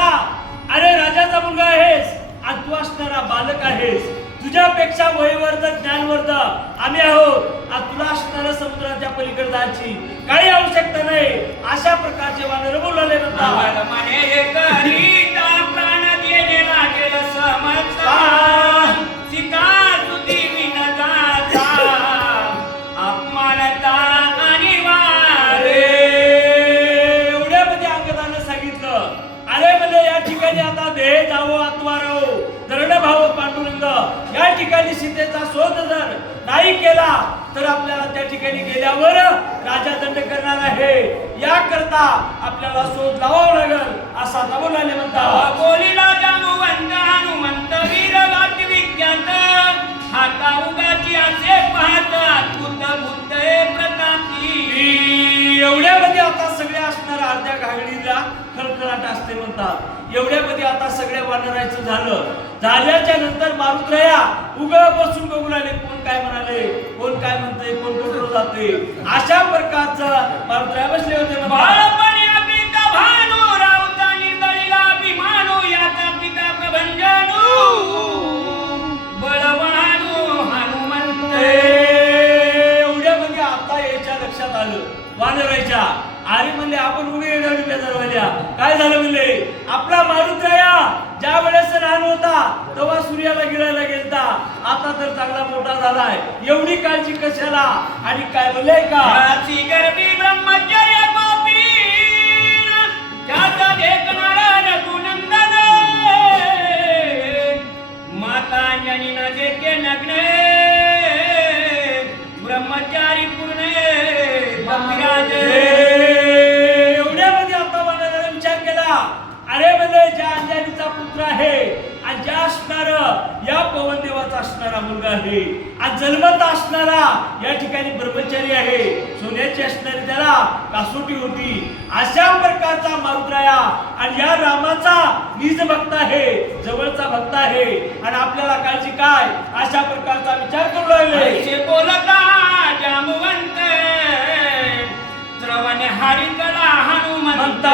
राजा, अरे राजाचा मुलगा आहेस आणि तू असणारा बालक आहेस. तुझ्यापेक्षा वयवर्धक ज्ञानवर्धक आम्ही आहोत आणि तुला असणाऱ्या समुद्राच्या पलीकडे जायची काही आवश्यकता नाही. अशा प्रकारचे वानर बोलले म्हणतात. एवढ्यामध्ये अंगदानं सांगितलं, अरे म्हणजे या ठिकाणी आता देह जावो आत्मा राहो, दरड भाव पांडुरंग. या ठिकाणी सीतेचा शोध जर नाही केला तर आपल्याला त्या ठिकाणी गेल्यावर राजा दंड करणार आहे. याकरता आपल्याला शोध लावावा लागल असं आता बोलायला म्हणतात. बोलिला जानुवंत हनुमंत वीर वाक्य विख्यात, हाता उगाची असे पाहतात बुद्ध बुद्ध हे प्रतापी. एवढ्यामध्ये आता सगळ्या असणाऱ्या अर्ध्या घागडीला खळखळाट असते म्हणतात. एवढ्यामध्ये आता सगळ्या वानरायचं झाल्याच्या नंतर मारुत्रया उग बसून बघू लागले, कोण काय म्हणाले, कोण काय म्हणते, कोण कुठं जाते. अशा प्रकारचं मारुत्रया बसले होते. बाळपणी अपिता भानू रावता निर्दळीला अभिमानू, याचा पिता प्रभंजनू बळवानू हनुमंत. एवढ्यामध्ये आता याच्या लक्षात आलं वानरायच्या, अरे म्हणले आपण उगे बेजारवाल्या. काय झालं म्हणले, आपला मारुत्रया ज्या वेळेस लहान होता तेव्हा सूर्याला गिळायला गेलता, आता तर चांगला मोठा झालाय, एवढी काळजी कशाला. आणि काय बोलले का, गर्भी ब्रह्मचर्य गोपी ज्याचा देखणारा रघुनंदन, माता अंजनी न देखे नग्न ब्रह्मचारी पूर्ण विराज. एवढ्यामध्ये आता वानराने विचार केला, अरे म्हणजे ज्या अंजनीचा पुत्र आहे आणि ज्या असणार या पवनदेवाचा असणारा मुलगा आहे आणि जन्मत असणारा या ठिकाणी ब्रह्मचारी आहे, सोन्याची असणारी त्याला कासोटी होती. अशा प्रकारचा मारुत्रया आणि या रामाचा निज भक्त आहे, जवळचा भक्त आहे आणि आपल्याला काळजी काय, अशा प्रकारचा विचार करू लागले. बोलता जामुवंत श्रवणे हरिकला हनुमंत,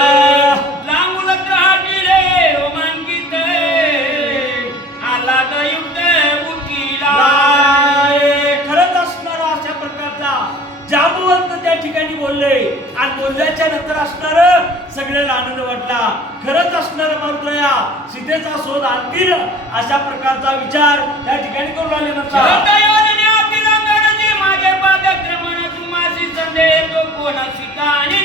लांबुलत राहटिले रोमांकित आला युक्त बुकीला. खरंच असणारा अशा प्रकारचा जांबुवंत त्या ठिकाणी बोलले आणि बोलल्याच्या नंतर असणार सगळ्याला आनंद वाटला. खरंच असणार मारुत्रया सीतेचा शोध आणतील अशा प्रकारचा विचार त्या ठिकाणी करू लागले म्हणतात. माझे पादक्रमण तुम्हासी संदेह तो कोण सीता आणि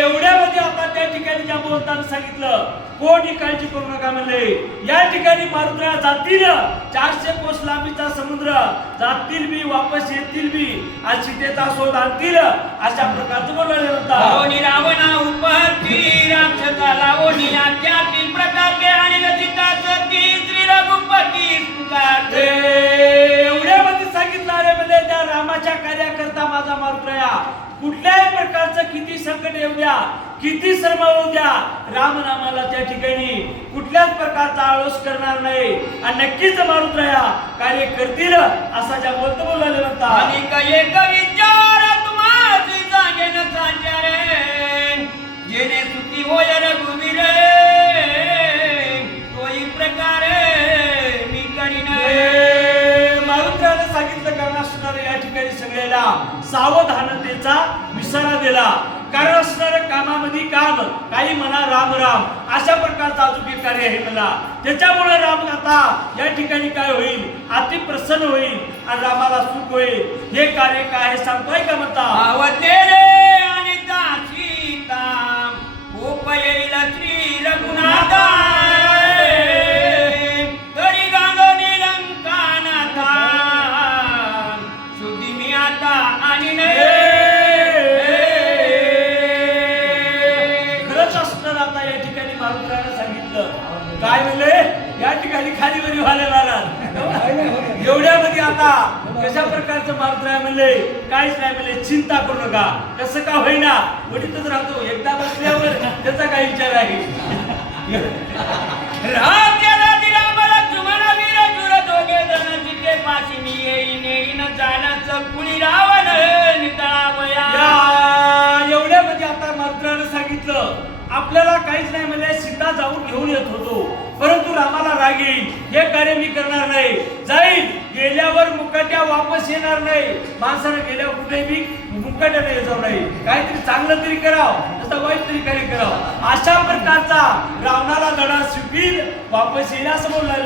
एवढ्यामध्ये आता त्या ठिकाणी जांबुवंतानं सांगितलं, कोणी काळजी करू नका म्हणले. या ठिकाणी मारुत्रया जातील, 400 कोस लांबीचा समुद्र जातील बी, वापस येतील बी आणि सीतेचा शोध आणतील अशा प्रकारचं बोलले म्हणतात. रावणा उपहती राक्षसाला ओढी आख्यातील प्रतापे आणि सीताचं ती श्री रघुपती पुकारते. एवढ्यामध्ये सांगितलं, अरे म्हणजे त्या रामाच्या कार्याकरता माझा मारुत्रया कुठल्याही प्रकारचं किती संकट येऊ द्या, किती श्रम होऊ द्या, राम नामाला त्या ठिकाणी कुठल्याच प्रकारचा आळस करणार नाही आणि नक्कीच मारुत्रया कार्य करतील असा ज्या बोलले म्हणतात. आणि एक विचार तुम्हासी सांगेन सांचारे, जेणे सुती होय रघुवीर तोही प्रकारे मी करीन. मारुत्रयाने सांगितलं कारण असणारे या ठिकाणी सगळ्याला सावधानतेचा विसरा दिला. कारण असणाऱ्या कामामध्ये काम, काही म्हणा राम राम अशा प्रकारचं अजून एक कार्य आहे मला, त्याच्यामुळे राम आता या ठिकाणी काय होईल, अति प्रसन्न होईल आणि रामाला सुख होईल. हे कार्य काय आहे सांगतोय का म्हणता. आणि सीता खूप येईल श्री रघुनाथा, तरी गांधो निलंकानाथा शुद्धी मी आता आणि काय म्हणले, या ठिकाणी खाली वरी व्हायला लागला. एवढ्यामध्ये आता कशा प्रकारचं मारुत्रया म्हणले, काहीच नाही म्हणले, चिंता करू नका, कसं का होईना वडीतच राहतो, एकदा बसल्यावर त्याचा काही विचार आहे. पाशी मी येईन जाण्याचं कुणी रावण एवढ्यामध्ये आता मारुत्रयानं सांगितलं आपल्याला काही घेऊन येत होतो, परंतु रामाला राग येईल, हे कार्य मी करणार नाही. जाईल गेल्यावर मुकाट्या वापस येणार नाही. माणसानं गेल्यावर कुठे बी मुकाट्या नाही जाऊ नाही. काहीतरी चांगलं तरी करावं, तसं वाईट तरी कार्य करावं. अशा प्रकारचा रावणाला धडा शिकवील वापस येईल असं बोलले.